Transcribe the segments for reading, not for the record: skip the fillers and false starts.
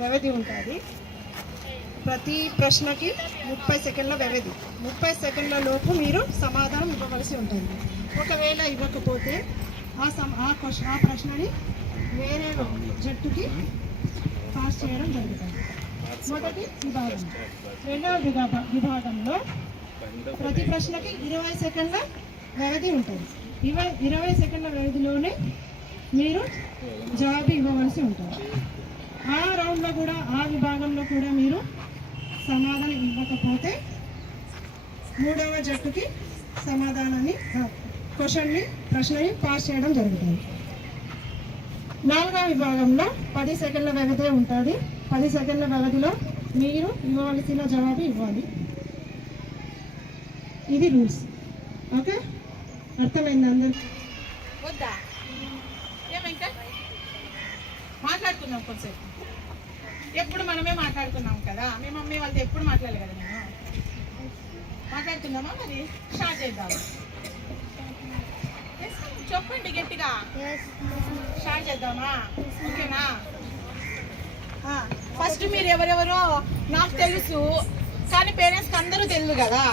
వ్యవధి ఉంటుంది. ప్రతి ప్రశ్నకి 30 సెకండ్ల వ్యవధి. 30 సెకండ్ల లోపు మీరు సమాధానం ఇవ్వవలసి ఉంటుంది. ఒకవేళ ఇవ్వకపోతే ఆ ప్రశ్నని వేరే జట్టుకి పాస్ చేయడం జరుగుతుంది. మొదటి విభాగం. రెండవ విభాగంలో ప్రతి ప్రశ్నకి 20 సెకండ్ల వ్యవధి ఉంటుంది. 20 సెకండ్ల వ్యవధిలోనే మీరు జవాబు ఇవ్వవలసి ఉంటుంది. ఆ రౌండ్లో కూడా ఆ విభాగంలో కూడా మీరు సమాధానం ఇవ్వకపోతే మూడవ జట్టుకి సమాధానాన్ని ప్రశ్నని పాస్ చేయడం జరుగుతుంది. నాలుగవ విభాగంలో 10 సెకండ్ల వ్యవధి ఉంటుంది. 10 సెకండ్ల వ్యవధిలో మీరు ఇవ్వవలసిన జవాబు ఇవ్వాలి. ఇది రూల్స్. ఓకే, అర్థమైంది అందరికి? వద్దా మాట్లాడుకుందాం కొంచెంసేపు. ఎప్పుడు మనమే మాట్లాడుకున్నాం కదా, మీ మమ్మీ వాళ్ళతో ఎప్పుడు మాట్లాడలేదు కదా. నేను మాట్లాడుకుందామా? మరి స్టార్ట్ చేద్దాం. చెప్పండి గట్టిగా. స్టార్ట్ చేద్దామా? ఓకేనా? ఫస్ట్ మీరు ఎవరెవరో నాకు తెలుసు, కానీ పేరెంట్స్కి అందరూ తెలియదు కదా.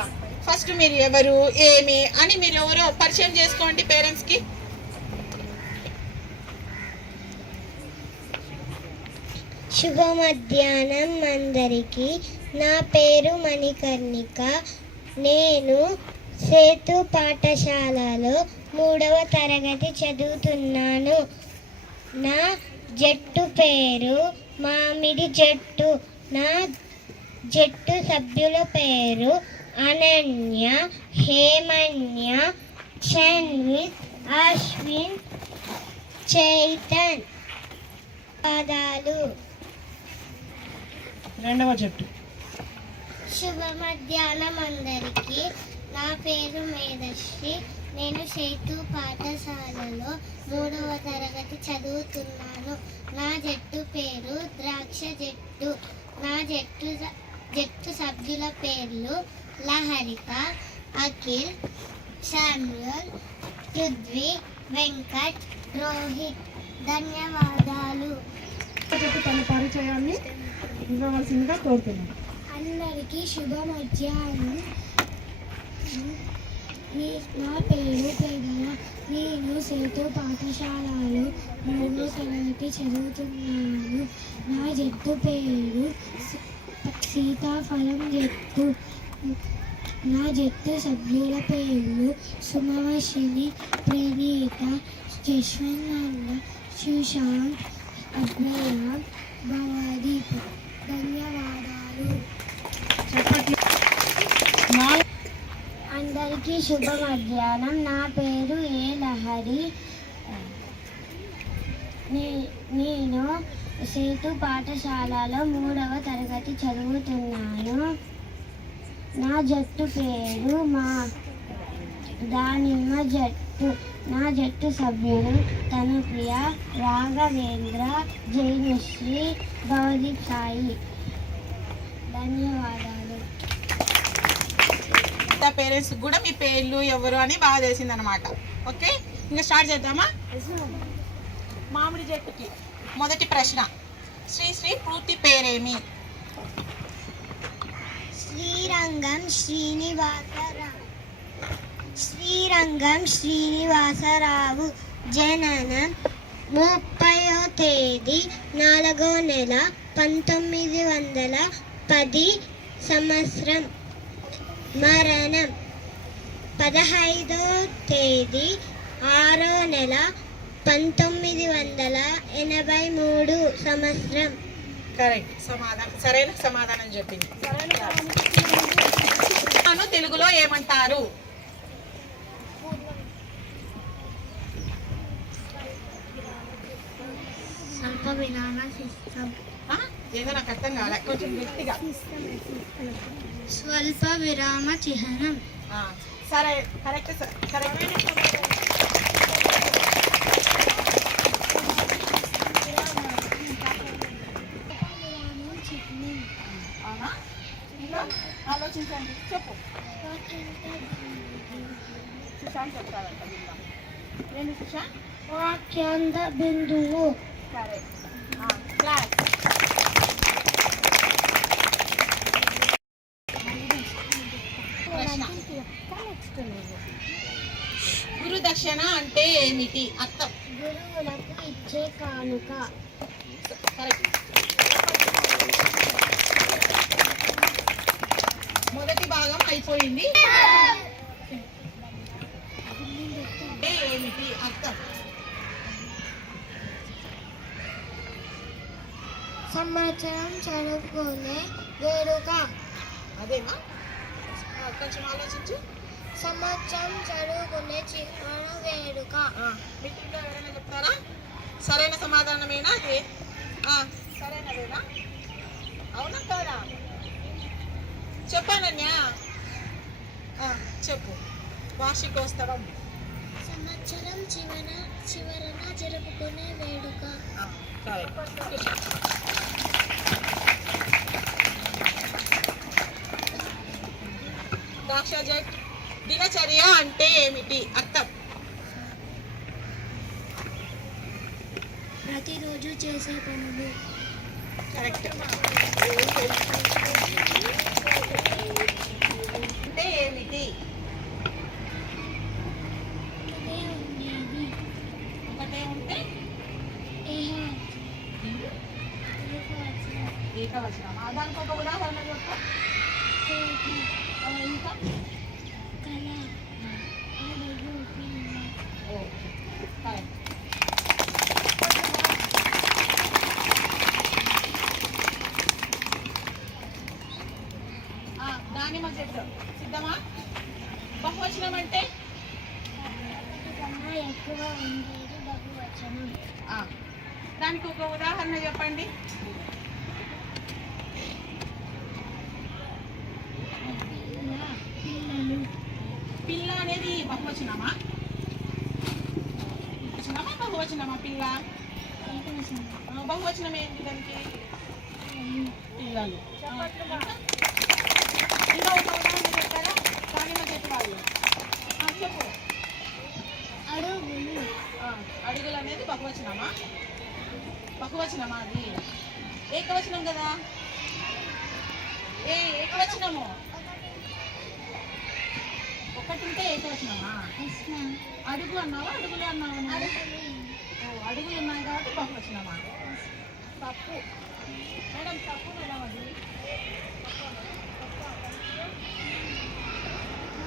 ఫస్ట్ మీరు ఎవరు ఏమి అని మీరు ఎవరో పరిచయం చేసుకోండి పేరెంట్స్కి. శుభ మధ్యాహ్నం అందరికీ. నా పేరు మణికర్ణిక. నేను సేతు పాఠశాలలో 3వ తరగతి చదువుతున్నాను. నా జట్టు పేరు మామిడి జట్టు. నా జట్టు సభ్యుల పేరు అనన్య, హేమన్య, షన్విత్, అశ్విన్, చైతన్. పాదాలు. రెండవ జట్టు. శుభ మధ్యాహ్నం అందరికీ. నా పేరు మేధశ్రీ. నేను సేతు పాఠశాలలో 3వ తరగతి చదువుతున్నాను. నా జట్టు పేరు ద్రాక్ష జట్టు. నా జట్టు సభ్యుల పేర్లు లహరిక, అఖిల్, శామ్యూల్, పృథ్వీ, వెంకట్, రోహిత్. ధన్యవాదాలు. జట్టు తన పరిచయాన్ని ఇవ్వవలసిందిగా కోరుతున్నాను. అందరికీ శుభ మధ్యాహ్నం. నా పేరు పెదన. నేను సేతు పాఠశాలలో 3వ తరగతి చదువుతున్నాను. నా జట్టు పేరు సీతాఫలం జట్టు. నా జట్టు సభ్యుల పేర్లు సుమవర్షిణి, ప్రణీత, యశ్వంత్, సుశాంత్, అభ్రయాం, భవదీప్. ధన్యవాదాలు. అందరికీ శుభ మధ్యాహ్నం. నా పేరు ఏ లహరి. నేను సేతు పాఠశాలలో 3వ తరగతి చదువుతున్నాను. నా జట్టు పేరు దానిమ్మ జట్టు. నా జట్టు సభ్యులు తనుప్రియ, రాఘవేంద్ర, జైనుశ్రీ, భవదీప్ సాయి. ధన్యవాదాలు. పేరెంట్స్ కూడా మీ పేర్లు ఎవరు అని బాగా తెలిసిందనమాట. ఓకే, ఇంకా స్టార్ట్ చేద్దామా? మామిడి జట్టుకి మొదటి ప్రశ్న. శ్రీ పూర్తి పేరేమి? శ్రీరంగం శ్రీనివాసరావు. జననం 30వ తేదీ 4వ నెల 1910 సంవత్సరం. మరణం 15వ తేదీ 6వ నెల 1983 సంవత్సరం. కరెక్ట్ సమాధానం. సరైన సమాధానం చెప్పింది. తెలుగులో ఏమంటారు? స్వల్ప విరామ సిస్టం. ఏదో నాకు అర్థం కావాలి, కొంచెం గట్టిగా. స్వల్ప విరామ చిహ్నం. సరే, కరెక్ట్. కరెక్ట్. ఆలోచించండి, చెప్పు. సుశాంత్ చెప్తారంట. ఏంటి సుశాంత్? వాక్యాంత బిందువు. సరే, క్లాస్. ఏమిటి అర్థం? గురువులకు ఇచ్చే కానుక. కరెక్ట్. మొదటి భాగం అయిపోయింది. ఏమిటి అర్థం? సంవత్సరం జరుపుకునే వేడుక. అదేమా? కొంచెం ఆలోచించు. సంవత్సరం జరుపుకునే చివరి వేడుక. మీ టీంలో ఎవరైనా చెప్తారా? సరైన సమాధానమేనా అది? సరైనదేనా? అవునా కాదా? చెప్పానన్యా, చెప్పు. వార్షికోత్సవం. సంవత్సరం చివరన జరుపుకునే వేడుక. ద్రాక్ష జట్ దినచర్య అంటే ఏమిటి అర్థం? ప్రతిరోజు చేసే పనులు. కరెక్ట్. అంటే ఏమిటి? ఒకటే ఉంటే ఏకవచనం. దానికి ఒక ఉదాహరణ చెప్పు. ఇంకా కరెక్ట్. దానిమ్మ చెట్టు సిద్ధమా? బహువచనం అంటే ఎక్కువ ఉండేది బహువచనం. దానికి ఒక ఉదాహరణ చెప్పండి. పిల్ల అనేది బహువచనమా? బహువచనమా పిల్ల? బహువచనం ఏంటి దానికి? పిల్లలు. ఇంకా ఒక ఉదాహరణ చెప్తారా? దానిమ్మ చెట్టు వాళ్ళు చెప్పు. అడుగులు. అడుగులు అనేది బహువచనమా? బహువచనమా అది? ఏకవచనం కదా. ఏకవచనము ఒకటి ఉంటే ఏకవచనమా? అడుగు అన్నావా అడుగులు అన్నావా? అడుగులు ఉన్నాయి కాబట్టి బహువచనమా? తప్పు మేడం, తప్పు మేడం. అది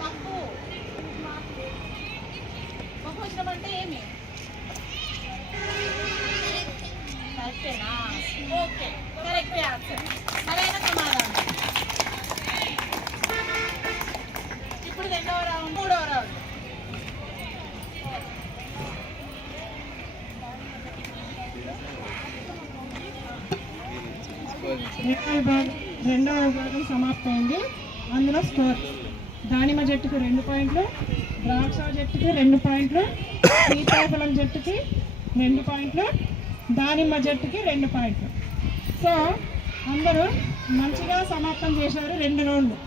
తప్పు. బహువచనం అంటే ఏమి? కరెక్టేనా? ఓకే, కరెక్టే ఆన్సర్. సరైన సమాధానం. ఇప్పుడు రెండవ రౌండ్, మూడవ రౌండ్. రెండవ విభాగం సమాప్తమైంది. అందులో స్కోర్: దానిమ్మ జట్టుకు 2 పాయింట్లు, ద్రాక్ష జట్టుకి 2 పాయింట్లు, సీతాఫలం జట్టుకి 2 పాయింట్లు, దానిమ్మ జట్టుకి 2 పాయింట్లు. సో అందరూ మంచిగా సమాప్తం చేశారు 2 రౌండ్లు.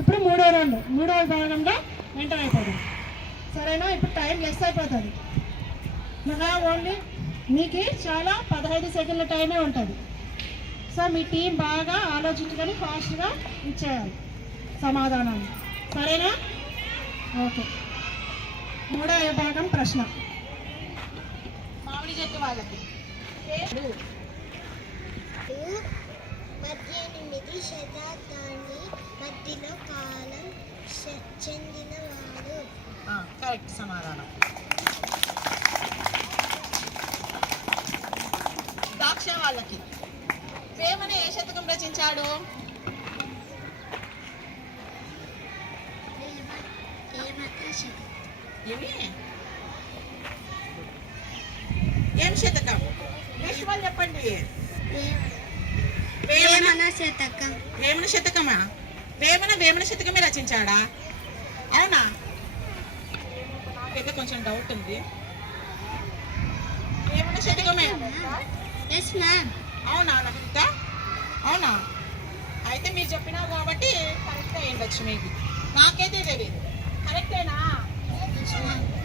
ఇప్పుడు మూడో రౌండ్, మూడవ విభాగంలో ఎంటర్ అయిపోతుంది. సరేనా? ఇప్పుడు టైం లెస్ అయిపోతుంది. ఓన్లీ మీకు చాలా 15 సెకండ్ల టైమే ఉంటుంది. సో మీ టీం బాగా ఆలోచించుకొని ఫాస్ట్గా ఇచ్చేయాలి సమాధానాన్ని. సరేనా? ఓకే. మూడో విభాగం ప్రశ్న. మామిడి చెట్టు వాళ్ళకి 18 శతాబ్దాన్ని మధ్యలో కాలం చెందినవాడు. కరెక్ట్ సమాధానం. ద్రాక్ష వాళ్ళకి వేమన ఏ శతకం రచించాడు? ఏం శతకం? నెక్స్ట్ వాళ్ళు చెప్పండి. వేమన శతకం. వేమన శతకమా? వేమన శతకమే రచించాడా? అవునా? నాకైతే కొంచెం డౌట్ ఉంది. వేమన శతకమే. Yes ma'am. అవునా నమిత? అవునా? అయితే మీరు చెప్పినారు కాబట్టి కరెక్ట్ అయ్యిండొచ్చు మేబీ. నాకైతే తెలియదు. కరెక్టేనా?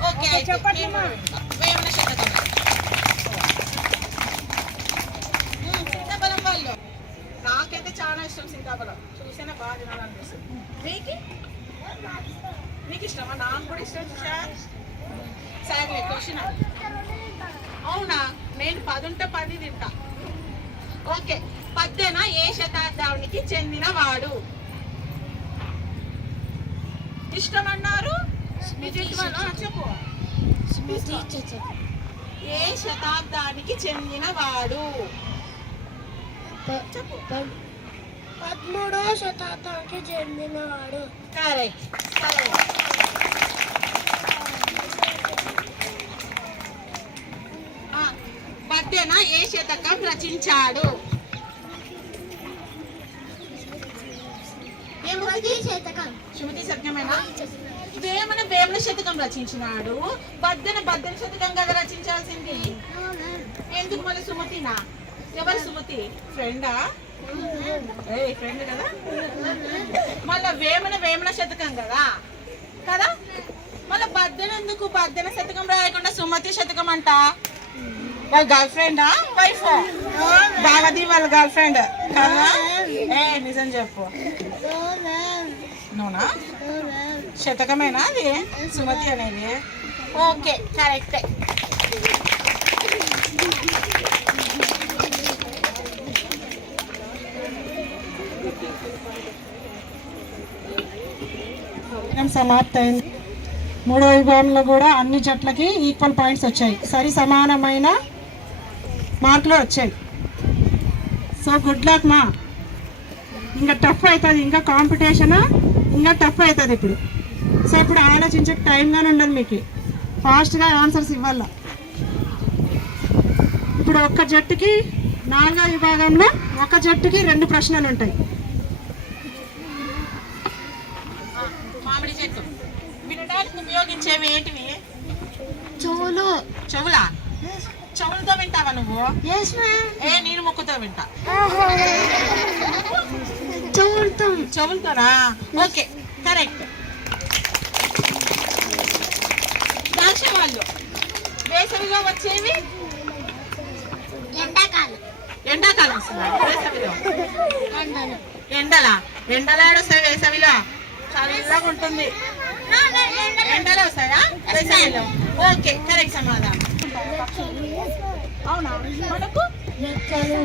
ఓకే, చెప్పండి. వేమన శతకం. సీతాఫలం వాళ్ళు నాకైతే చాలా ఇష్టం. సీతాఫలం చూసినా బాగా తినాలనిపిస్తుంది. మీకు ఇష్టమా? నాకు కూడా ఇష్టం. చూసా సరే క్వశ్చన్ అవునా, నేను 10 ఉంటే 10 తింటా. ఓకే, పద్దెన ఏ శతాబ్దానికి చెందినవాడు? ఇష్టమన్నారు చెప్పు. ఏ శతాబ్దానికి చెందినవాడు? చెప్పు. 13వ శతాబ్దానికి చెందినవాడు. కరెక్ట్. పద్దెన ఏ శతకం రచించాడు? శృతి శతకమేనా? వేమన శతకం రచించినాడు. బద్దెన శతకం కదా రచించాల్సింది. ఎందుకు మళ్ళీ సుమతినా? ఎవరు సుమతి? ఫ్రెండా? ఫ్రెండ్ కదా. మళ్ళా వేమన శతకం కదా కదా. మళ్ళీ బద్దెన ఎందుకు? బద్దెన శతకం రాయకుండా సుమతి శతకం అంట. వాళ్ళ గర్ల్ ఫ్రెండా వైఫ్? బావది వాళ్ళ గర్ల్ ఫ్రెండ్ కదా. నిజం చెప్పు. నువ్వునా? శతకమేనా అది సుమతి అనేది? ఓకే, కరెక్టే. సమాప్తి అయింది. 3వ విభాగంలో కూడా అన్ని జట్లకి ఈక్వల్ పాయింట్స్ వచ్చాయి. సరి సమానమైన మార్కులు వచ్చాయి. సో గుడ్ లక్ మా. ఇంకా టఫ్ అవుతుంది, ఇంకా కాంపిటీషన్ ఇంకా టఫ్ అవుతుంది ఇప్పుడు. సో ఇప్పుడు ఆలోచించే టైం కానీ ఉండదు మీకు, ఫాస్ట్గా ఆన్సర్స్ ఇవ్వాల. ఇప్పుడు ఒక్క జట్టుకి 4వ విభాగంలో ఒక జట్టుకి 2 ప్రశ్నలు ఉంటాయి. మామిడి చెట్టు వినడానికి ఉపయోగించేవి ఏంటివి? చెవులా? చెవులతో వింటావా నువ్వు? నేను ముక్కుతో వింటా. చెవులతోనా? Okay, correct. ద్రాక్ష వాళ్ళు వేసవిలో వచ్చేవి? ఎండాకాలం వస్తుందా? వేసవిలో ఎండలాడు వస్తాయి. వేసవిలో చల్లగా ఉంటుంది. ఎండలో వస్తాయా వేసవిలో? ఓకే, కరెక్ట్ సమాధానం. అవునా? మనకు రెక్కలు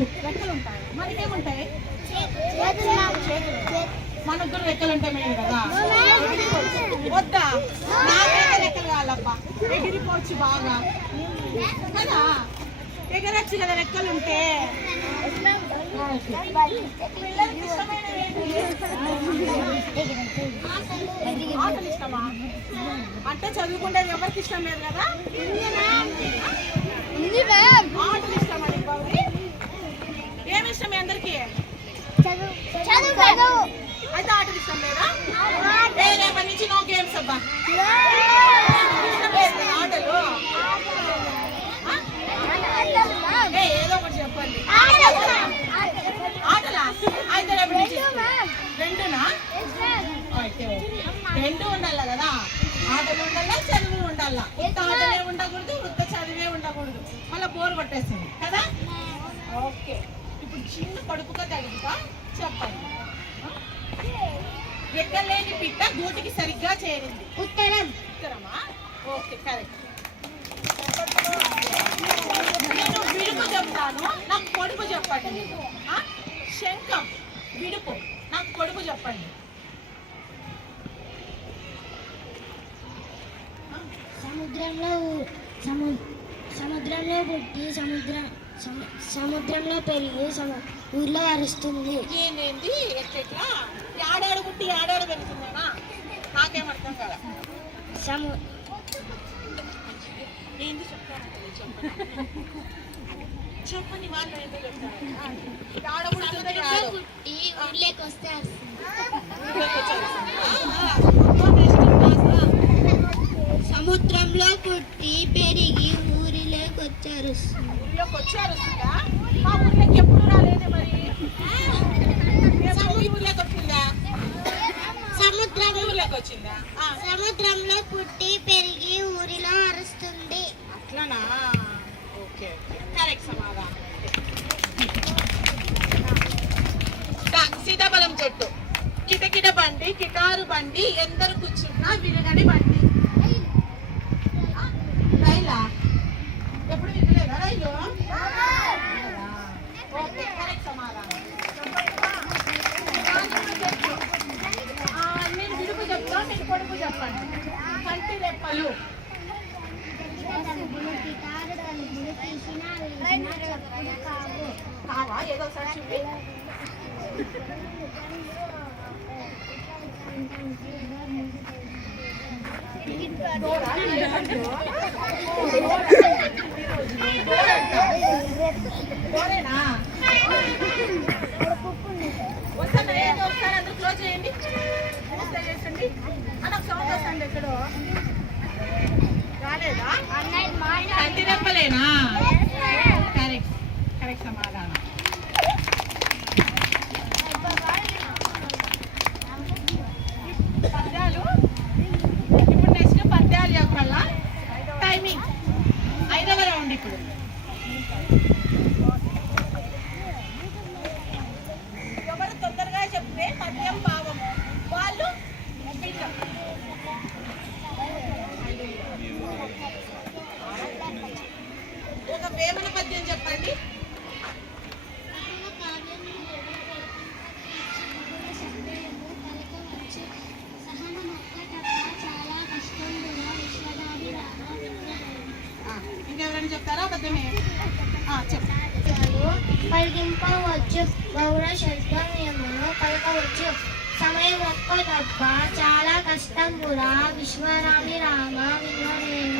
ఉంటాయి. మనకేముంటాయి? మనకు కూడా రెక్కలు ఉంటాయి మేము కదా. వద్దా? నాకైతే రెక్కలు కావాలబ్బా. ఎగిరిపోవచ్చు బాగా కదా. ఎగరచ్చు కదా రెక్కలు ఉంటే. పిల్లలకి ఇష్టమైనవి ఆటలు ఇష్టమా? అంటే చదువుకుంటే ఎవరికి ఇష్టం లేదు కదా. ఆటలు ఇష్టమా నీకు? ఏమి ఇష్టం మీ అందరికి? అయితే ఆటలు ఇష్టం లేదా? రేపటి నుంచి నో గేమ్స్ అబ్బా. ఇష్టం లేదు ఆటలు? ఏదో ఒకటి చెప్పండి. ఆటలా? అయితే రేపటి నుంచి 2నా? అయితే 2 ఉండాలి కదా. ఆటలు ఉండాలా, చదువు ఉండాలా. ఆటలే ఉండకూడదు, వృత్త చదివే ఉండకూడదు. మళ్ళీ బోర్ కొట్టేస్తుంది కదా. ఓకే, ఇప్పుడు చిన్న కడుపుగా తగ్గుతా చెప్పండి. ఎక్కలేని పిట్ట గూటికి సరిగ్గా చేరింది. ఉత్తరమా? Okay, correct. నేను విడుపు చెప్తాను, నాకు పొడుపు చెప్పండి. మీరు శంఖం, విడుపు, నాకు పొడుపు చెప్పండి. సముద్రంలో పుట్టి సముద్రంలో పెరిగి ఊర్లో అరుస్తుంది. ఏంటి ఎట్లా? ఆడాడు పుట్టి ఆడాడు పెరుగుతుందేనా? నాకేమర్థం కదా. ఏంటి చెప్తాను చెప్పండి. వాళ్ళు ఏంటో చెప్తాను. పుట్టి ఊర్లోకి వస్తే సముద్రంలో పుట్టి పెరిగి ఊరిలోకి వచ్చారు. ఊరిలోకి వచ్చారు. మా ఊర్లోకి ఎప్పుడు రాలేదు మరి. ఊర్లోకి వచ్చిందా? ఊర్లోకి వచ్చిందా? సముద్రంలో పుట్టి పెరిగి ఊరిలో అరుస్తుంది. అట్లనా? ఓకే, కరెక్ట్ సమాధానం. సీతాఫలం చెట్టు కిటకిట బండి, కిటారు బండి, ఎందరు కూర్చున్నా విరగని బండి. డోరేనా? వస్తాను ఏదో ఒకసారి అందరూ క్లోజ్ చేయండి. చేసండి అని ఒక సౌండ్ వస్తుంది. ఎక్కడో రాలేదా? కంటి రెప్పలేనా? కరెక్ట్ కరెక్ట్ సమాధానం. పద్యాలు ఇప్పుడు నెక్స్ట్ పద్యాలు చెప్పాలా? టైమింగ్ 5వ రౌండ్. ఇప్పుడు ఎవరు తొందరగా చెప్తే పద్యం భావం వాళ్ళు ఒక వేమన పద్యం చెప్పండి. ఇంకెవరైనా చెప్తారా? పద్యమే చెప్పు. పలికింపవచ్చు బహుళ శబ్దములను పలకవచ్చు సమయం ఒక్క తప్ప చాలా కష్టంబురా విశ్వరామి రామ వినోదేమ.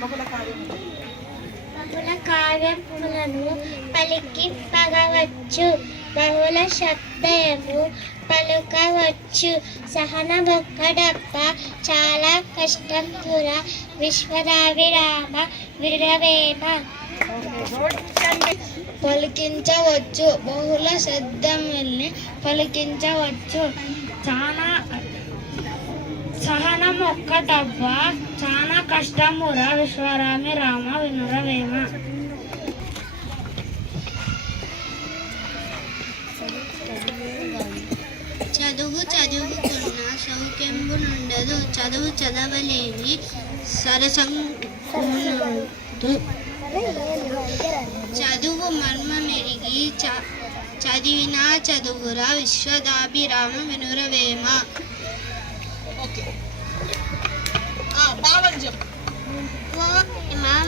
బహుళ కావ్యములను పలికింపగవచ్చు బహుళ శబ్దము పలుకవచ్చు సహన ఒక్కడప్ప చాలా కష్టంబురా విశ్వరామ వినోదేమ. పలికించవచ్చు బహుళ శబ్దముల్ని పలికించవచ్చు చాలా సహనం ఒక్కటవ్వ చాలా కష్టమురా విశ్వరామి రామ వినురవేమ. చదువు చదువుకున్న సౌఖ్యంబు నుండదు చదువు చదవలేని సరసంగునుండు చదువు మర్మమెరిగి చదివినా చదువురా విశ్వదాభిరామ వినురవేమ.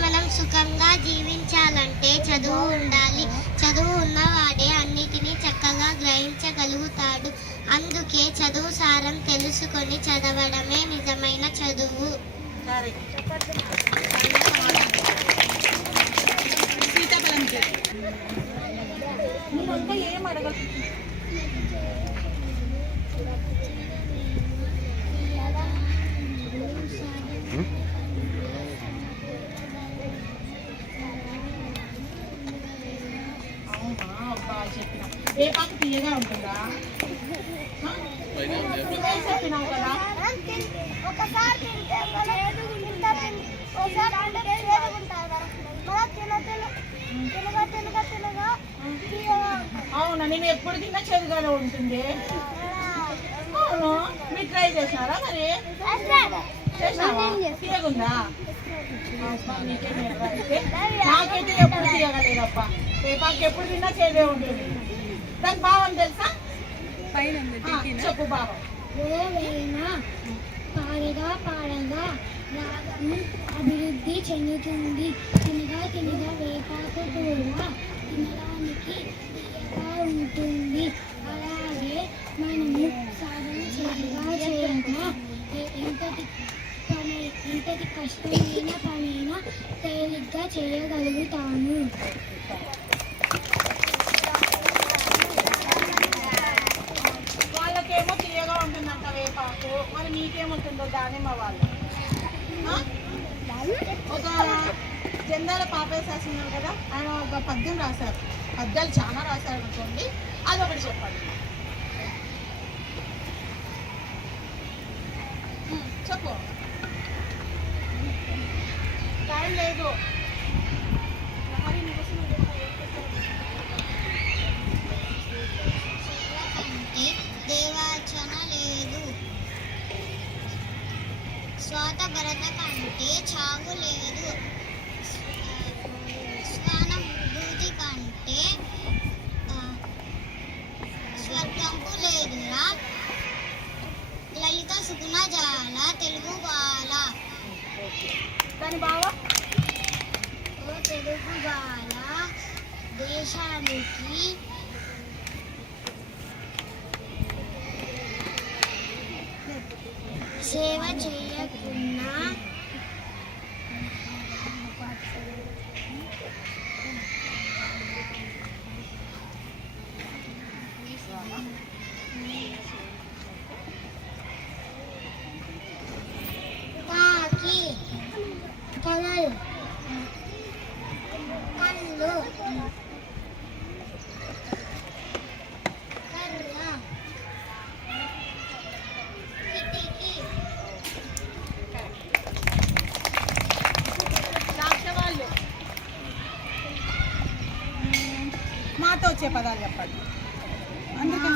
మనం సుఖంగా జీవించాలంటే చదువు ఉండాలి. చదువు ఉన్నవాడే అన్నిటినీ చక్కగా గ్రహించగలుగుతాడు. అందుకే చదువు సారం తెలుసుకొని చదవడమే నిజమైన చదువు. ఏం అడగ వేపాకు తీయగా ఉంటుందా? చెప్పినావు కదా. అవునా? నేను ఎప్పుడు తిన్నా చెరుగానే ఉంటుంది. అవును, మీరు ట్రై చేసినారా? మరి చేసినావా? తీయగుందా? నాకైతే ఎప్పుడు తీయగలేదప్ప. వేపాకు ఎప్పుడు తిన్నా చేదే ఉంటుంది. దాని భావం తెలుసా? చెప్పు భావం. పాడగా పాడగా రాగము అభివృద్ధి చెందుతుంది. తినగా తినగా వేపాకు కూడా తినడానికి తీయగా ఉంటుంది. అలాగే మనము సాధన చేయగా ఎంతటి కష్టమైన పనైనా తేలిగ్గా చేయగలుగుతాము. వాళ్ళకేమో తీయగా ఉంటుందంట వేపాకు, మరి మీకేముంటుందో దానిమ్మ వాళ్ళు. ఒక జెండాల పాపయ్య శాస్త్రి ఉన్నారు కదా, ఆయన ఒక పద్యం రాశారు. పద్యాలు చాలా రాశారు అనుకోండి, అదొకటి చెప్పండి. చెప్పు, టైం లేదు. దేవార్చన లేదు. స్వాత భరత కంటే చావు లేదు. స్వానుభూతి కంటే స్వర్గంపు లేదురా. లలిత సుగుణ జాల తెలుగు బాల. దాని బావా? ఓ తెలుగు బాల దేశానికి సేవ చేయ కాకి కలల్ కళ్ళు కర్ర కిటికీ ద్రాక్ష వాళ్ళు మాతో వచ్చే పదాలు చెప్పండి. అందుకే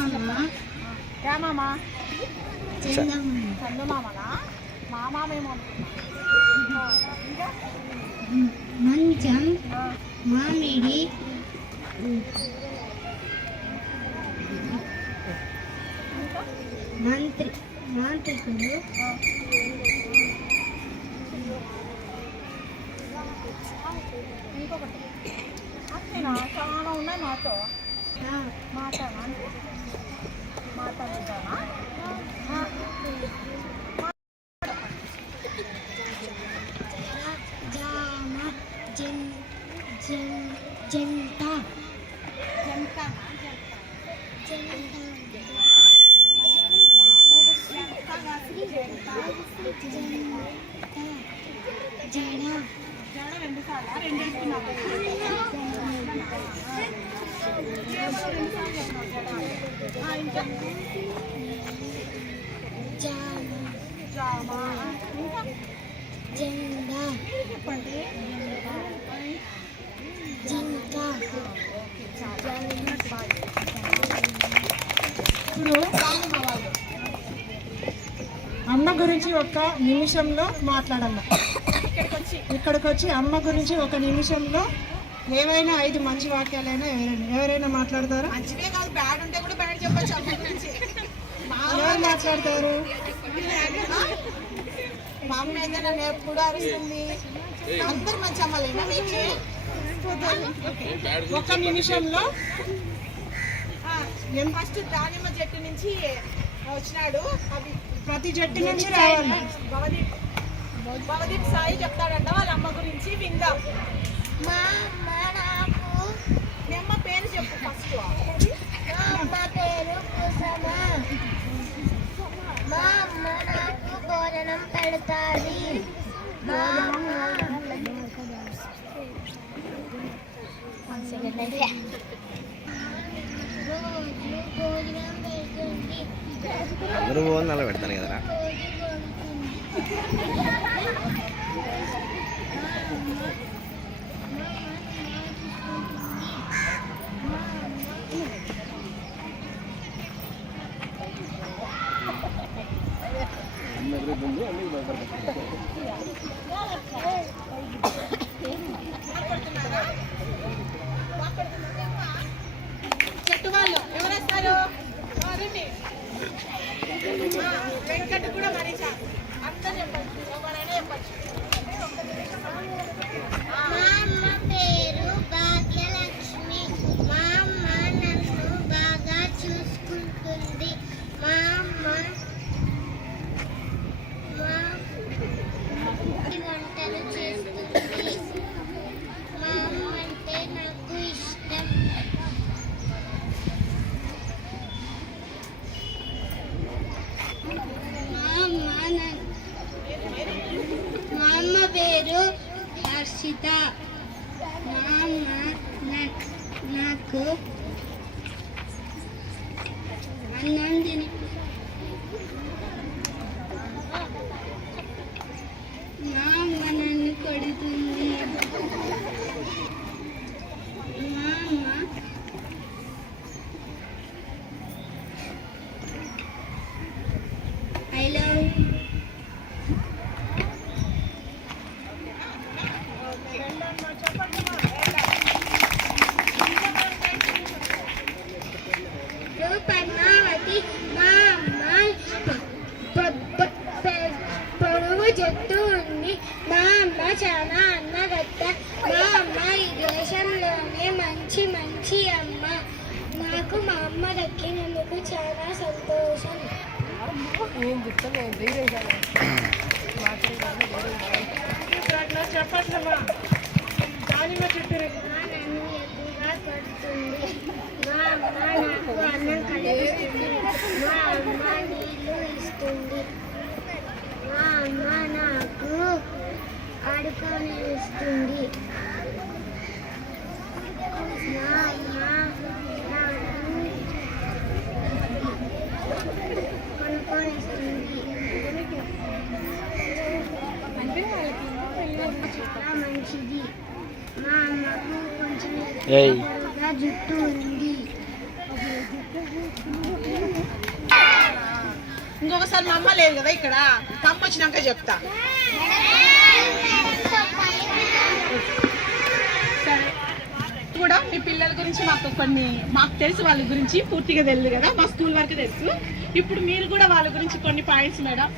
రామామా చందమామనా మామేమో ఇంకా మంచం మామిడి మాంత్రికుడు ఇంకొకటి అంతేనా? చాలా ఉన్నాయి మాతో మాతానా మాతానా జామ జంట జంట జడ జడ 2 సార్లు 2 వేసుకున్నాము. ఇంకా జామ ఇంకా జెండ చెప్పండి. జింక ఇప్పుడు అమ్మ గురించి ఒక నిమిషంలో మాట్లాడమ్మా. ఇక్కడికి వచ్చి అమ్మ గురించి ఒక నిమిషంలో ఏవైనా 5 మంచి వాక్యాలైనా ఎవరైనా మాట్లాడతారా? మంచిదే కాదు, బ్యాడ్ ఉంటే కూడా బ్యాడ్ చెప్పచ్చు. అమ్మ గురించి ఎవరు మాట్లాడతారు? మా అమ్మ అయితే నన్ను ఎప్పుడు అరుస్తుంది. అందరు మంచి అమ్మలేనా మీకు? ఒక నిమిషంలో ఫస్ట్ దానిమ్మ చెట్టు నుంచి వచ్చినాడు. అది ప్రతి జట్టు నుంచి రావాలి. భవదీప్ సాయి చెప్తాడంట వాళ్ళ అమ్మ గురించి, విందాం. మా అమ్మ నాకు మీ అమ్మ పేరు చెప్పు ఫస్ట్. మా అమ్మ పేరు కుసమ. మా అమ్మ నాకు భోజనం పెడతాది. మా అమ్మ రోజు భోజనం పెడుతుంది. అందరూ పోవాలి అలా పెడతాను కదరా. చెట్టు వాళ్ళు ఎవరు వస్తారు? వెంకట్ కూడా మనీష అందరూ చెప్పచ్చు, ఎవరైనా చెప్పచ్చు. మా అమ్మ పేరు భాగ్యలక్ష్మి. మా అమ్మ నన్ను బాగా చూసుకుంటుంది. మా అమ్మ వంటలు చేస్తుంది. మా అమ్మ అంటే నాకు ఇష్టం. మా అమ్మ పేరు హర్షిత. మా అమ్మ నాకు అన్నం తిని మా అమ్మ నన్ను కొడుతుంది. మా అమ్మ ఐ లవ్ పద్మావతి. మా అమ్మ పొడవు జట్టు ఉంది. మా అమ్మ చాలా అన్నగత్త. మా అమ్మ ఈ దేశంలోనే మంచి అమ్మ. నాకు మా అమ్మ దక్కినందుకు చాలా సంతోషం. చెప్పట్లమ్మా. దానిమ్మ చెట్టు నన్ను ఎక్కువగా కొడుతుంది. మా అమ్మ నాకు అన్నం కలిపి అమ్మ నాకు ఆడుకొనిస్తుంది. మా అమ్మ నాకు కొనుక్కొనిస్తుంది. చాలా మంచిది. మా అమ్మకు కొంచెం ఎక్కువగా జుట్టు ఉంది. ఇంకొకసారి మా అమ్మ లేదు కదా ఇక్కడ, కమ్మ వచ్చినాక చెప్తా. సరే కూడా మీ పిల్లల గురించి మాకు తెలుసు, వాళ్ళ గురించి పూర్తిగా తెలియదు కదా, మా స్కూల్ వరకు తెలుసు. ఇప్పుడు మీరు కూడా వాళ్ళ గురించి కొన్ని పాయింట్స్ మేడం.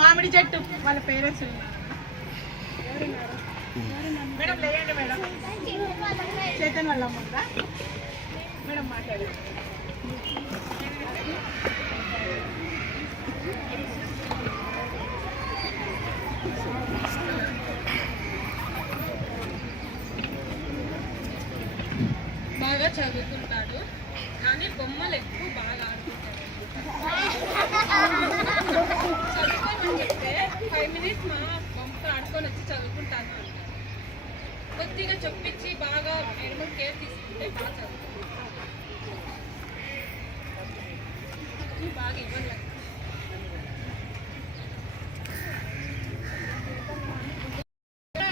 మామిడి చెట్టు వాళ్ళ పేరెంట్స్ మేడం, లేయండి మేడం. చైతన్ వాళ్ళ అమ్మ కదా మేడం, మాట్లాడండి. బాగా చదువుకుంటాడు, కానీ బొమ్మలు ఎక్కువ బాగా ఆడుకుంటాడు. చదువుకోమని చెప్తే 5 minutes మా బొమ్మతో ఆడుకొని వచ్చి చదువుకుంటాను అంటాడు. కొద్దిగా చెప్పించి బాగా ఎనిమల్ కేర్ తీసుకుంటే బాగా చదువుకుంటాడు. బాగా ఇవ్వాలి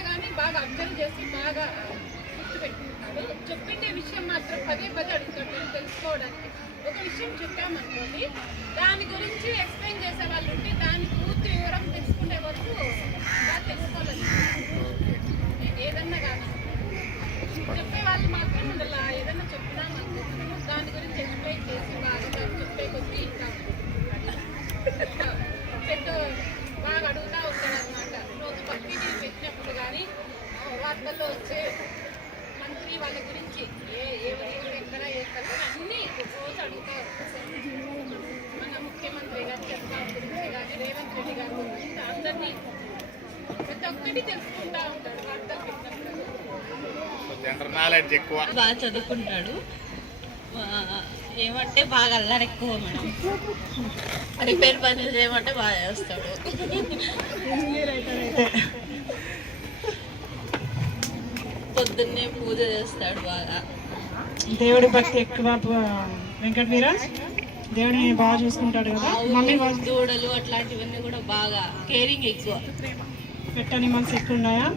కానీ బాగా అబ్జర్వ్ చేసి బాగా గుర్తుపెట్టుకుంటాడు. చెప్పిండే విషయం మాత్రం పదే అడుగుతాడు తెలుసుకోవడానికి. ఒక విషయం చెప్పామనుకోండి, దాని గురించి ఎక్స్ప్లెయిన్ చేసే వాళ్ళు ఉంటే దాని పూర్తి వివరం తెలుసుకునే వరకు బాగా తెలుసుకోవాలి. ఏదన్నా కానీ చెప్పే వాళ్ళు మాత్రం ఉండాలి. ఏదన్నా చెప్తున్నామనుకో దాని గురించి ఎక్స్ప్లెయిన్ చేసి బాగా చెప్పే కొద్దీ ఇంకా పెద్ద బాగా అడుగుతూ ఉంటాడు అనమాట. రోజు ప్రతిదీ పెట్టినప్పుడు కానీ వార్తల్లో వచ్చే మంత్రి వాళ్ళ గురించి ఎవరు ఎక్కడ అన్నీ రోజు అడుగుతారు. మన ముఖ్యమంత్రి గారు చంద్రబాబు గురించి కానీ రేవంత్ రెడ్డి గారి గురించి అందరినీ ప్రతి ఒక్కటి తెలుసుకుంటూ ఉంటాడు వార్తలు పెట్టినప్పుడు. బాగా చదువుకుంటాడు, ఏమంటే బాగా అల్లరి ఎక్కువ మేడం. రిపేర్ పనులు చేయమంటే బాగా చేస్తాడు. పొద్దున్నే పూజ చేస్తాడు బాగా. దేవుడి భక్తి ఎక్కువ. వెంకట వీరాజ్ దేవుడిని బాగా చూసుకుంటాడు కదా. మమ్మీ వాళ్ళు దూడలు అట్లాంటివన్నీ కూడా బాగా కేరింగ్ ఎక్కువ. పెట్ అనిమల్స్ ఎక్కువ ఉన్నాయా?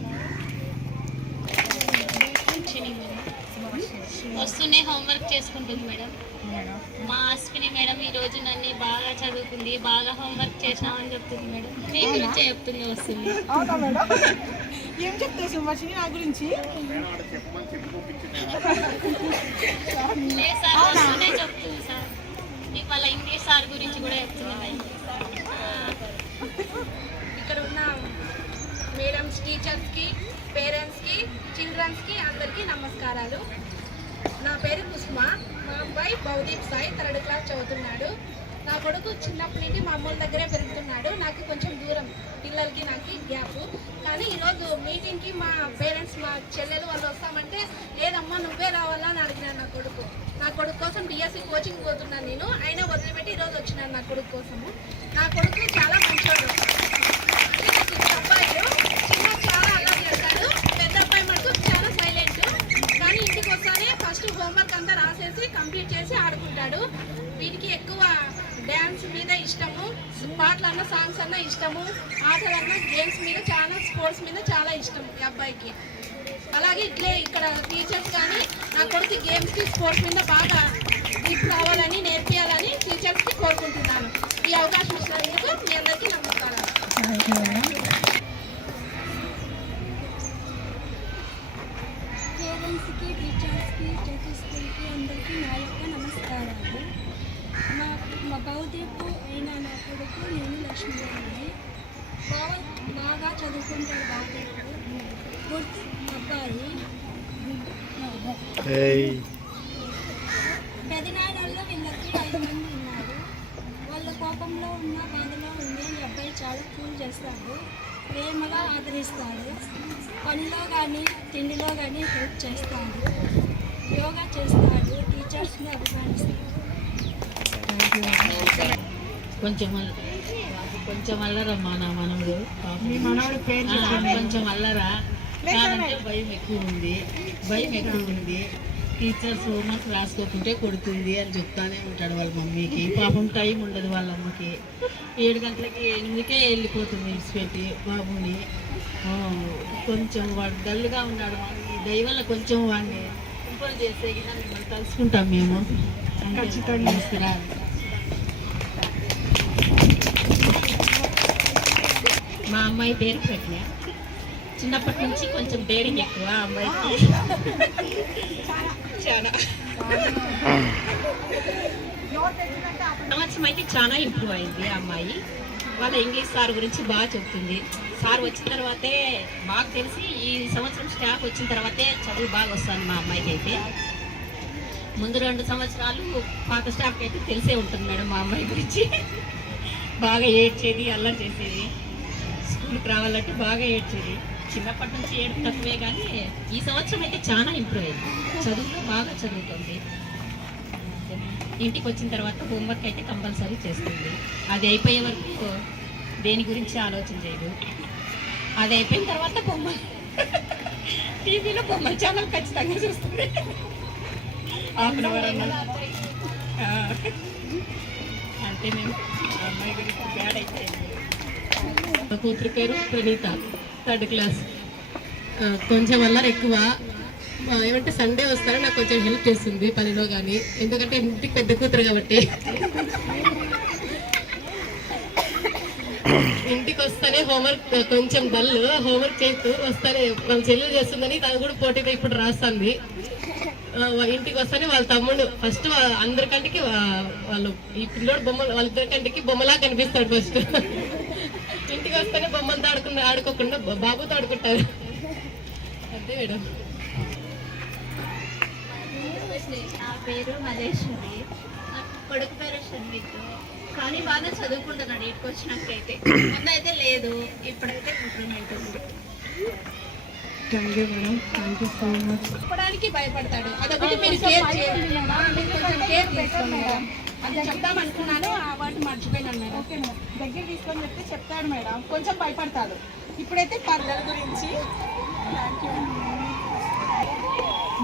వస్తూనే హోంవర్క్ చేసుకుంటుంది మేడం. మా అశ్విని మేడం ఈ రోజు నన్ను బాగా చదువుకుంది, బాగా హోంవర్క్ చేసినామని చెప్తుంది మేడం. నీ గురించే చెప్తుంది వస్తుంది. అవునా మేడం? ఏం చెప్తావు సుమర్షిని నా గురించి? లేదు సార్, వస్తూనే చెప్తుంది సార్. వాళ్ళ ఇంగ్లీష్ సార్ గురించి కూడా చెప్తుంది. ఇక్కడ ఉన్న మేడమ్స్, టీచర్స్కి, పేరెంట్స్కి, చిల్డ్రన్స్కి అందరికీ నమస్కారాలు. నా పేరు కుసుమ. మా అబ్బాయి భవదీప్ సాయి 3rd class చదువుతున్నాడు. నా కొడుకు చిన్నప్పటి నుండి మా అమ్మల దగ్గరే పెరుగుతున్నాడు. నాకు కొంచెం దూరం పిల్లలకి నాకు గ్యాప్. కానీ ఈరోజు మీటింగ్కి మా పేరెంట్స్, మా చెల్లెలు వాళ్ళు వస్తామంటే లేదమ్మా నువ్వే రావాలా అని అడిగినాను. నా కొడుకు కోసం డిఎస్సి కోచింగ్ పోతున్నాను నేను, అయినా వదిలిపెట్టి ఈరోజు వచ్చినాను నా కొడుకు కోసము. నా కొడుకు చాలా మంచోడు. అబ్బాయిలు చిన్న చాలా అల్లరి చేస్తాడు, పెద్ద అబ్బాయి మటుకు చాలా సైలెంట్. కానీ ఇంటికి వస్తానే ఫస్ట్ హోంవర్క్ అంతా రాసేసి కంప్లీట్ చేసి ఆడుకుంటాడు. వీటికి ఎక్కువ డ్యాన్స్ మీద ఇష్టము, పాటలన్నా సాంగ్స్ అన్నా ఇష్టము, ఆటలన్నా గేమ్స్ మీద చాలా, స్పోర్ట్స్ మీద చాలా ఇష్టం ఈ అబ్బాయికి. అలాగే ఇట్లే ఇక్కడ టీచర్స్ కానీ నా కొడుకు గేమ్స్కి, స్పోర్ట్స్ మీద బాగా గ్రిప్ కావాలని, నేర్పియాలని టీచర్స్కి కోరుకుంటున్నాను. ఈ అవకాశం ఇచ్చినందుకు మీ అందరికీ నమస్కారాలు. పేరెంట్స్కి, టీచర్స్కి, స్కూల్కి అందరికీ నా యొక్క నమస్కారాలు. మా భౌదీపు అయిన నా కొడుకు నేను లక్ష్మీదేవిని. బాగా చదువుకుంటాడు భౌదీపు. గుర్తు అబ్బాయి. పెదనాన్నల్లో వీళ్ళకి 5 మంది ఉన్నారు. వాళ్ళ కోపంలో ఉన్న, బాధలో ఉండి ఈ అబ్బాయి చాలా కూల్ చేస్తాడు, ప్రేమగా ఆదరిస్తాడు. పనిలో కానీ తిండిలో కానీ హెల్ప్ చేస్తాడు, యోగా చేస్తాడు, టీచర్స్ని అభిమానిస్తాడు. కొంచెం కొంచెం అల్లరమ్మా నా మనవడు పాపం. మీ మనవడి పేరు ఆ, చెప్పండి. కొంచెం అల్లరా కాదంటే భయం ఎక్కువ ఉంది. టీచర్స్ హోంవర్క్ రాసుకోకుంటే కొడుతుంది అని చెప్తానే ఉంటాడు వాళ్ళ మమ్మీకి. పాపం టైం ఉండదు వాళ్ళ అమ్మకి. 7 గంటలకి 8కే వెళ్ళిపోతుంది ఇడిచిపెట్టి బాబుని. కొంచెం వాడు డల్గా ఉన్నాడు. దయవల్ల కొంచెం వాడిని ఇంప్రూవ్ చేస్తే కింద మిమ్మల్ని కలుసుకుంటాం మేము. ఖచ్చితంగా. నమస్కారాలు. మా అమ్మాయి పేరు ప్రజ్ఞ. చిన్నప్పటి నుంచి కొంచెం డేరింగ్ ఎక్కువ అమ్మాయికి. చాలా సంవత్సరం అయితే చాలా ఇంప్రూవ్ అయింది ఆ అమ్మాయి. వాళ్ళ ఇంగ్లీష్ సార్ గురించి బాగా చెప్తుంది. సార్ వచ్చిన తర్వాతే బాగా తెలిసి ఈ సంవత్సరం స్టాఫ్ వచ్చిన తర్వాతే చదువు బాగా వస్తుంది మా అమ్మాయికి అయితే. ముందు 2 సంవత్సరాలు పాత స్టాఫ్కి అయితే తెలిసే ఉంటుంది మేడం మా అమ్మాయి గురించి. బాగా ఏడ్చేది, అల్లరి చేసేది, స్కూల్కి రావాలంటే బాగా ఏడ్చేది. చిన్నప్పటి నుంచి ఏడుపు తక్కువే, కానీ ఈ సంవత్సరం అయితే చాలా ఇంప్రూవ్ అయింది. చదువులో బాగా చదువుతుంది. ఇంటికి వచ్చిన తర్వాత హోంవర్క్ అయితే కంపల్సరీ చేస్తుంది. అది అయిపోయే వరకు దేని గురించి ఆలోచన చేయదు. అది అయిపోయిన తర్వాత టీవీలో బొమ్మల ఛానల్ ఖచ్చితంగా చూస్తుంది. ½ అన్న అంటే మేము అమ్మాయి గురించి బ్యాడ్ అయితే. మా కూతురు పేరు ప్రణీత, 3rd క్లాస్. కొంచెం అల్లరి ఎక్కువ. ఏమంటే సండే వస్తారో నాకు కొంచెం హెల్ప్ చేస్తుంది పనిలో, కానీ ఎందుకంటే ఇంటికి పెద్ద కూతురు కాబట్టి. ఇంటికి వస్తానే హోంవర్క్ కొంచెం డల్, హోంవర్క్ చేస్తూ వస్తానే మన చెల్లెలు చేస్తుందని తను కూడా పోటీగా ఇప్పుడు రాస్తుంది. ఇంటికి వస్తానే వాళ్ళ తమ్ముడు ఫస్ట్ అందరికంటికి వాళ్ళు ఈ పిల్లోడు బొమ్మలు వాళ్ళిద్దరికంటికి బొమ్మలా కనిపిస్తాడు ఫస్ట్. ఇంటికి వస్తేనే బొమ్మలతో ఆడుకోకుండా బాబుతో ఆడుకుంటారు. అంతే మేడం. నా పేరు మలేశ్వరి. నా కొడుకు పేరు షన్విత్. కానీ బాగా చదువుకుంటున్నాడు ఇక్కడికి వచ్చినాకైతే. ముందైతే లేదు, ఇప్పుడైతే ఇంప్రూవ్మెంట్ ఉంది. Thank you madam, thank you so much. చెప్పడానికి భయపడతాడు. అదొకటి మీరు కేర్ చేయండి. మీరు కొంచెం కేర్ తీసుకోండి మేడం. అది చెప్తాం అనుకున్నాను, ఆ వాటి మర్చిపోయినాను మేడం. ఓకే మేడం, దగ్గర తీసుకొని చెప్తే చెప్తాడు మేడం. కొంచెం భయపడతాడు. ఇప్పుడైతే పిల్లల గురించి థ్యాంక్ యూ.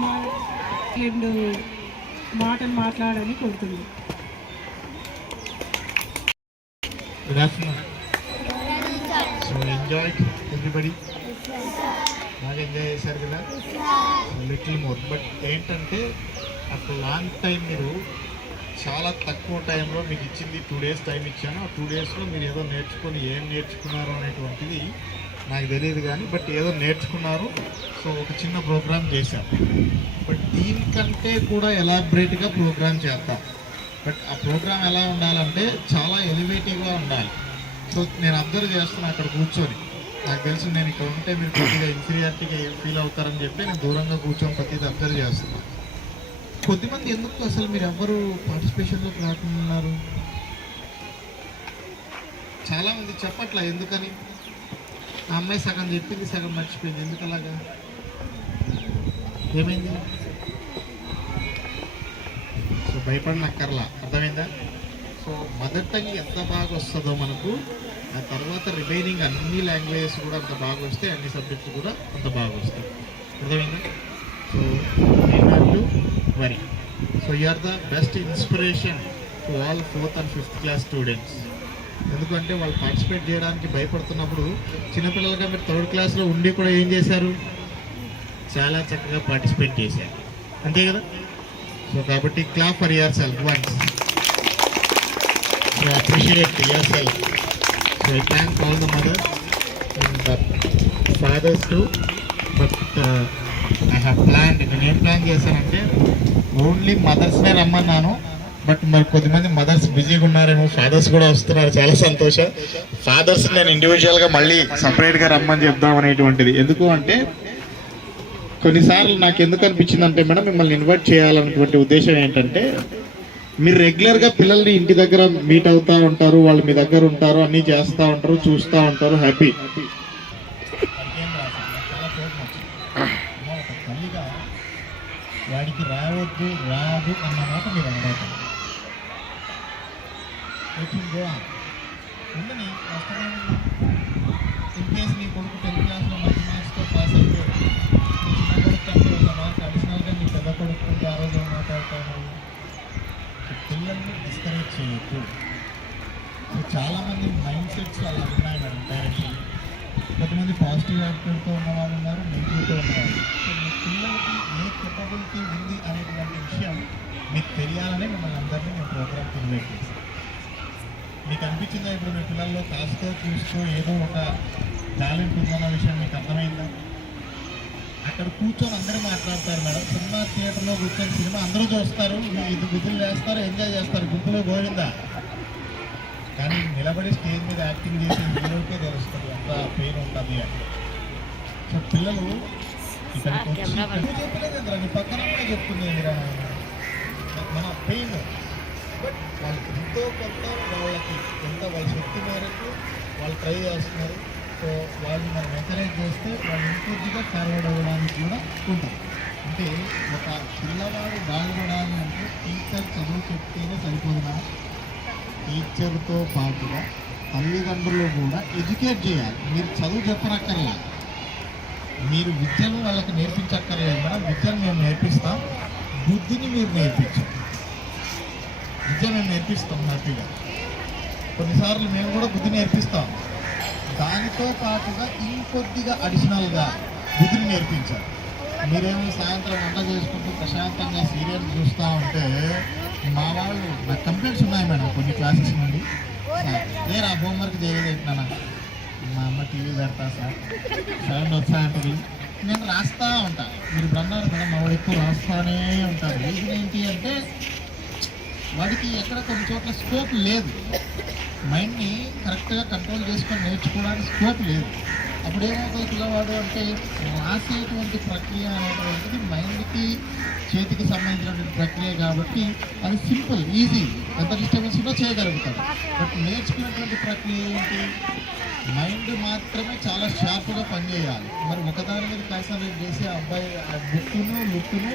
మా 2 మాటలు మాట్లాడని కోరుతుంది. Good afternoon. So enjoyed everybody? బాగా ఎంజాయ్ చేశారు కదా? Little more. బట్ ఏంటంటే అప్పుడు లాంగ్ టైం మీరు చాలా తక్కువ టైంలో మీకు ఇచ్చింది 2 days టైం ఇచ్చాను. ఆ 2 daysలో మీరు ఏదో నేర్చుకొని ఏం నేర్చుకున్నారు అనేటువంటిది నాకు తెలియదు, కానీ బట్ ఏదో నేర్చుకున్నారు. సో ఒక చిన్న ప్రోగ్రామ్ చేశాం. బట్ దీనికంటే కూడా ఎలాబరేట్గా ప్రోగ్రామ్ చేద్దాం. బట్ ఆ ప్రోగ్రామ్ ఎలా ఉండాలంటే చాలా ఎలివేటివ్గా ఉండాలి. సో నేను అబ్జర్వ్ చేస్తున్నాను అక్కడ కూర్చొని. నాకు తెలిసి నేను ఇక్కడ ఉంటే మీరు కొద్దిగా ఇన్ఫీరియారిటీగా ఫీల్ అవుతారని చెప్పి నేను దూరంగా కూర్చొని ప్రతిదీ అబ్జర్వ్ చేస్తున్నాను. కొద్దిమంది ఎందుకు అసలు మీరు ఎవ్వరు పార్టిసిపేషన్లోకి రాకున్నారు? చాలామంది చెప్పట్లా ఎందుకని. ఆ అమ్మాయి సగం చెప్పింది, సగం మర్చిపోయింది. ఎందుకు అలాగా? ఏమైంది? సో భయపడనక్కర్లా, అర్థమైందా? సో మదర్ టంగ్ ఎంత బాగా వస్తుందో మనకు, ఆ తర్వాత రిమైనింగ్ అన్ని లాంగ్వేజెస్ కూడా అంత బాగా వస్తాయి, అన్ని సబ్జెక్ట్స్ కూడా అంత బాగా వస్తాయి. అర్థమైందా? So not to worry. So you are the best inspiration to all 4th and 5th class students. ఎందుకంటే వాళ్ళు పార్టిసిపేట్ చేయడానికి భయపడుతున్నప్పుడు చిన్నపిల్లలుగా మీరు 3rd క్లాస్లో ఉండి కూడా ఏం చేశారు? చాలా చక్కగా పార్టిసిపేట్ చేశారు, అంతే కదా? సో కాబట్టి clap for yourself once. So appreciate yourself. So I thank all the mothers and the fathers too. But I have planned, నేను ఏం ప్లాన్ చేశానంటే ఓన్లీ మదర్స్నే రమ్మన్నాను. బట్ మరి కొద్దిమంది మదర్స్ బిజీగా ఉన్నారేమో, ఫాదర్స్ కూడా వస్తున్నారు, చాలా సంతోషం. ఫాదర్స్ నేను ఇండివిజువల్గా మళ్ళీ సపరేట్గా రమ్మని చెప్దాం అనేటువంటిది. ఎందుకు అంటే కొన్నిసార్లు నాకు ఎందుకు అనిపించింది అంటే మేడం, మిమ్మల్ని ఇన్వైట్ చేయాలనేటువంటి ఉద్దేశం ఏంటంటే మీరు రెగ్యులర్గా పిల్లల్ని ఇంటి దగ్గర మీట్ అవుతూ ఉంటారు, వాళ్ళు మీ దగ్గర ఉంటారు, అన్నీ చేస్తూ ఉంటారు, చూస్తూ ఉంటారు, హ్యాపీ. తల్లిగా వాడికి రావద్దు రాదు అన్న మాట మీరు అనమాట. ఉండని కష్టమైన ఇన్ కేస్ నీ కొడుకు 10th క్లాస్లో మంచి మార్క్స్తో పాస్ అయితే నీ చిన్న కొడుకు కంటే ఒక మార్క్ అడిషనల్గా నీ పెద్ద కొడుకు ఆ రోజు మాట్లాడతాను. పిల్లల్ని డిస్కరేజ్ చేయొద్దు. సో చాలామంది మైండ్ సెట్స్ అలా ఉన్నాయి మేడం పేరెంట్స్. కొంతమంది పాజిటివ్ యాటిట్యూడ్తో ఉన్న వాళ్ళు ఉన్నారు, నెగిటివ్తో ఉన్నవాళ్ళు. సో మీ పిల్లలకి ఏ కెపబిలిటీ ఉంది అనేటువంటి విషయం మీకు తెలియాలని మిమ్మల్ని అందరినీ నేను ప్రోగ్రామ్కి ఇన్వైట్ చేశాను. మీకు అనిపించిందా ఇప్పుడు మీ పిల్లల్లో కాస్తో చూస్తూ ఏదో ఒక టాలెంట్ ఉందన్న విషయం మీకు అర్థమైందా? అక్కడ కూర్చొని అందరూ మాట్లాడతారు మేడం. సినిమా థియేటర్లో కూర్చొని సినిమా అందరూ చూస్తారు, ఇది గుర్తులు వేస్తారు, ఎంజాయ్ చేస్తారు, గుంపులో గోవిందా. కానీ నిలబడి స్టేజ్ మీద యాక్టింగ్ చేసి హీరోకే తెలుస్తుంది ఎంత పెయిన్ ఉంటుంది అని. సో పిల్లలు ఇక్కడికి వచ్చి చెప్పలేదు, నీ పక్కన కూడా చెప్తుంది మన పెయిన్. బట్ వాళ్ళు ఎంతో కొంత వాళ్ళకి ఎంత వాళ్ళ శక్తి మేరకు వాళ్ళు ట్రై చేస్తున్నారు. సో వాళ్ళని మనం ఎంకరేజ్ చేస్తే వాళ్ళు ఇంకొద్దిగా ఫార్వర్డ్ అవ్వడానికి కూడా ఉంటాం. అంటే ఒక పిల్లవాడు బాగుపడాలి అంటే టీచర్ చదువు చెప్తేనే సరిపోదునా? టీచర్తో పాటుగా తల్లిదండ్రులు కూడా ఎడ్యుకేట్ చేయాలి. మీరు చదువు చెప్పనక్కర్లా, మీరు విద్యను వాళ్ళకి నేర్పించక్కర్లేదు మేడం. విద్యను మేము నేర్పిస్తాం, బుద్ధిని మీరు నేర్పించాం. విద్య మేము నేర్పిస్తాం హ్యాపీగా. కొన్నిసార్లు మేము కూడా బుద్ధి నేర్పిస్తాం. దానితో పాటుగా ఇంకొద్దిగా అడిషనల్గా బుద్ధిని నేర్పించాలి. మీరేమో సాయంత్రం వంట చేసుకుంటూ ప్రశాంతంగా సీరియల్ చూస్తూ ఉంటే మా వాళ్ళు నాకు కంప్లైంట్స్ ఉన్నాయి మేడం కొన్ని క్లాసెస్ నుండి. లేరా హోంవర్క్ చేయలేదునా? మా అమ్మ టీవీ పెడతా సార్, సౌండ్ వస్తా ఉంటుంది, నేను రాస్తూ ఉంటాను. మీరు ఇప్పుడు అన్నారు మేడం మా వాడు ఎక్కువ రాస్తూనే ఉంటారు. రీజన్ ఏంటి అంటే వాడికి ఎక్కడ కొన్ని చోట్ల స్కోప్ లేదు, మైండ్ని కరెక్ట్గా కంట్రోల్ చేసుకొని నేర్చుకోవడానికి స్కోప్ లేదు. అప్పుడు ఏమవుతుంది పిల్లవాడు అంటే రాసేటువంటి ప్రక్రియ అనేటువంటిది మైండ్కి చేతికి సంబంధించినటువంటి ప్రక్రియ కాబట్టి అది సింపుల్ ఈజీ, ఎంత డిస్టర్బెన్స్ కూడా చేయగలుగుతాడు. బట్ నేర్చుకున్నటువంటి ప్రక్రియ ఏంటి? మైండ్ మాత్రమే చాలా షార్ప్గా పనిచేయాలి. మరి ఒకదాని మీద కాన్సన్ట్రేట్ చేసి ఆ అబ్బాయి ఆ బుక్కును లుక్కును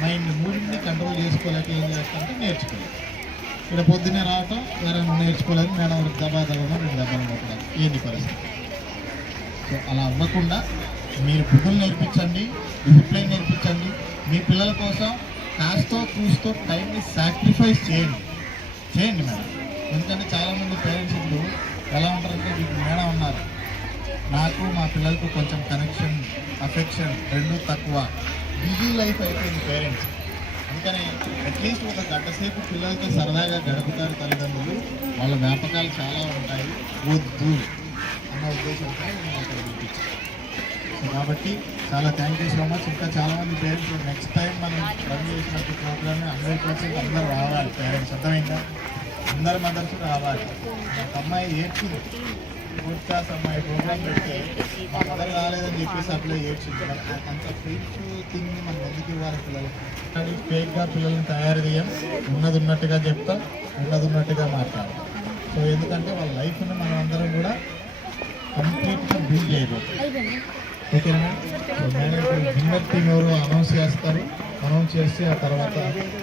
మైండ్ మూడింటిని కంట్రోల్ చేసుకోలేక ఏం చేస్తారంటే నేర్చుకోలేదు. ఇక్కడ పొద్దున్నే రావటం ఎవరైనా నేర్చుకోలేదు, మేడం దబా దబా 2 దెబ్బలు కొట్టడం ఏంటి పరిస్థితి? సో అలా అవ్వకుండా మీరు బుద్ధులు నేర్పించండి, డిసిప్లైన్ నేర్పించండి. మీ పిల్లల కోసం కాస్తో కూస్తో టైంని సాక్రిఫైస్ చేయండి మేడం. ఎందుకంటే చాలామంది పేరెంట్స్ ఇప్పుడు ఎలా ఉంటారంటే మీకు మేడం ఉన్నారు, నాకు మా పిల్లలకు కొంచెం కనెక్షన్ అఫెక్షన్ రెండూ తక్కువ, బిజీ లైఫ్ అయిపోయింది పేరెంట్స్. అందుకని అట్లీస్ట్ ఒక గంట సేపు పిల్లలతో సరదాగా గడుపుతారు తల్లిదండ్రులు, వాళ్ళ వ్యాపకాలు చాలా ఉంటాయి, వద్దు అన్న ఉద్దేశంతో నేను అక్కడ పంపించాను. సో కాబట్టి చాలా థ్యాంక్ యూ సో మచ్. ఇంకా చాలామంది పేరెంట్స్ నెక్స్ట్ టైం మనం రన్ చేసినట్టు ప్రోగ్రామ్ని 100% అందరూ రావాలి. పేరెంట్స్ అర్థమైందా? అందరు మదర్స్ రావాలి. ఒక అమ్మాయి ఏడ్చింది, 4th క్లాస్ అమ్మాయి ప్రోగ్రామ్ పెడితే మా మదర్ రాలేదని చెప్పేసి అప్లై ఏడ్చింది. అంత ఫేక్ థింగ్ని మనం ఎందుకు ఇవ్వాలి పిల్లలకి? ఫేక్గా పిల్లల్ని తయారు చేయం, ఉన్నది ఉన్నట్టుగా చెప్తాం, ఉన్నది ఉన్నట్టుగా మాట్లాడతాం. సో ఎందుకంటే వాళ్ళ లైఫ్ని మనం అందరం కూడా కంప్లీట్గా బిల్డ్ చేయబోతుంది. ఓకేనా? సో నేను ఇప్పుడు విన్నర్ టీం ఎవరు అనౌన్స్ చేస్తారు. అనౌన్స్ చేసి ఆ తర్వాత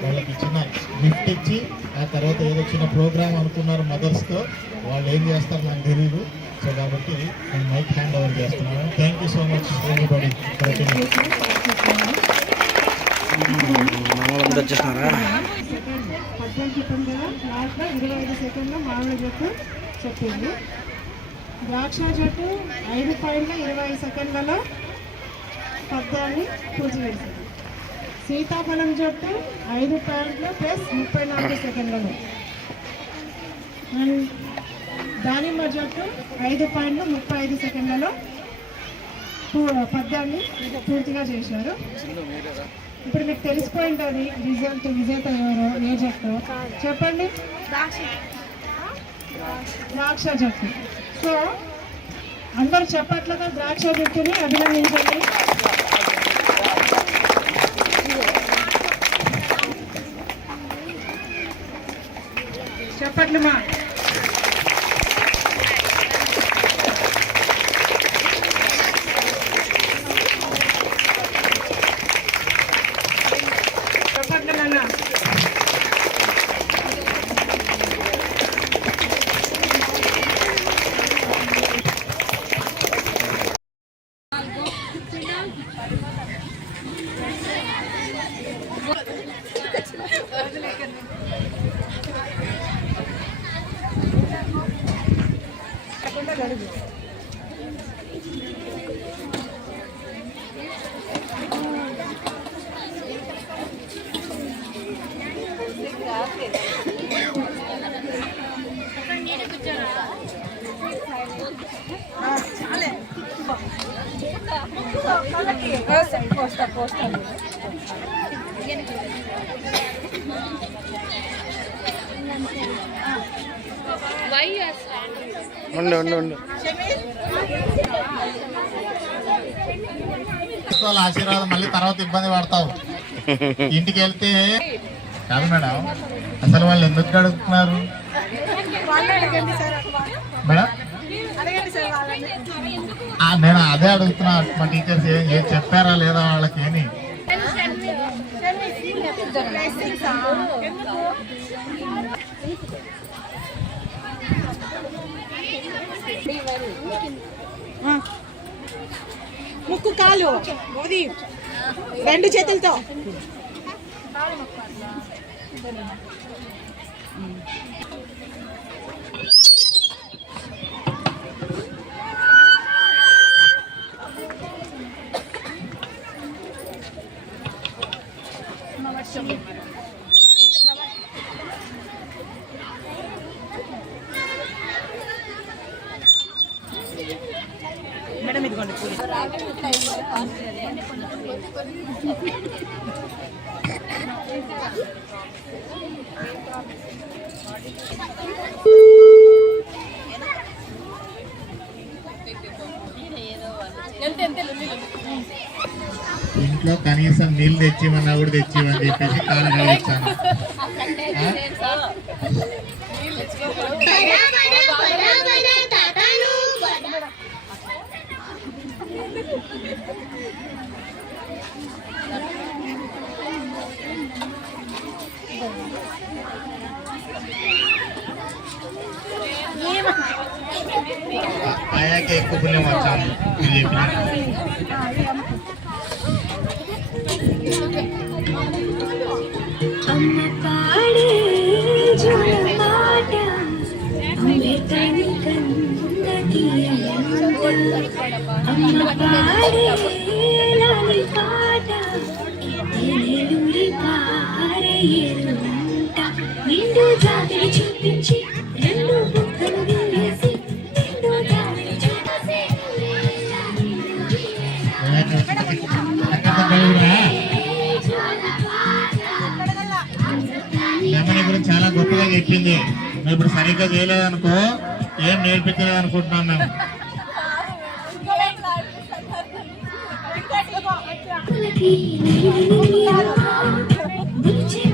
వాళ్ళకి చిన్న గిఫ్ట్ ఇచ్చి ఆ తర్వాత ఏదో చిన్న ప్రోగ్రామ్ అనుకున్నారు మదర్స్తో, వాళ్ళు ఏం చేస్తారు నాకు తెలియదు. సో కాబట్టి నేను మైక్ హ్యాండ్ ఓవర్ చేస్తున్నాను. Thank you so much everybody. వచ్చేస్తున్నారా? పద్యం చెప్పింది కదా, లాస్ట్లో 25 సెకండ్లు మామిడి జట్టు చెప్పింది. ద్రాక్ష జట్టు 5 పాయింట్ల 20 సెకండ్లలో పద్యాన్ని పూర్తి చేసింది. సీతాఫలం జట్టు 5 పాయింట్లు ప్లస్ 34 సెకండ్లలో. అండ్ దానిమ్మ జట్టు 5 పాయింట్లు 35 సెకండ్లలో పద్యాన్ని పూర్తిగా చేశారు. ఇప్పుడు మీకు తెలిసిపోయింటుంది రిజల్ట్, విజేత ఎవరో, ఏ జట్టు చెప్పండి? ద్రాక్ష జట్టు. సో అందరు చెప్పట్లుగా ద్రాక్ష జట్టుని అభినందించండి. చెప్పట్లు మా చెప్పట్లు నాన్న. ఉండు ఉండు ఉండు ఆశీర్వాదం మళ్ళీ తర్వాత ఇబ్బంది పడతావు. ఇంటికి వెళ్తే కాదు మేడం, అసలు వాళ్ళు ఎందుకు అడుగుతున్నారు మేడం? నేను అదే అడుగుతున్నా, మా టీచర్స్ ఏం చెప్పారా లేదా వాళ్ళకి ఏమి? ముక్కు కాలు మోది రెండు చేతులతో మేడం ఇదిగోండి పూలు. ఇంట్లో కనీసం నీళ్ళు తెచ్చిమన్నా కూడా తెచ్చిమని చెప్పేసి కాలంగా వచ్చాను. అయ్యాకే ఎక్కువ పుణ్యం వచ్చాను మీరు చెప్పిన. అమ్మ పాడే జోలపాట అమృతని కన్నకి అమ్మ పాడే లాలి పాట ఎలుడి పారేరుంట నిండు జాతిని చూపించి రెండు బుక్కలు వేసి నిండు జాతిని చూపించి లెమన్ గురించి చాలా గొప్పగా చెప్పింది. మేము ఇప్పుడు సరిగ్గా చేయలేదనుకో ఏం నేర్పించలేదు అనుకుంటున్నాం మేము. నీరు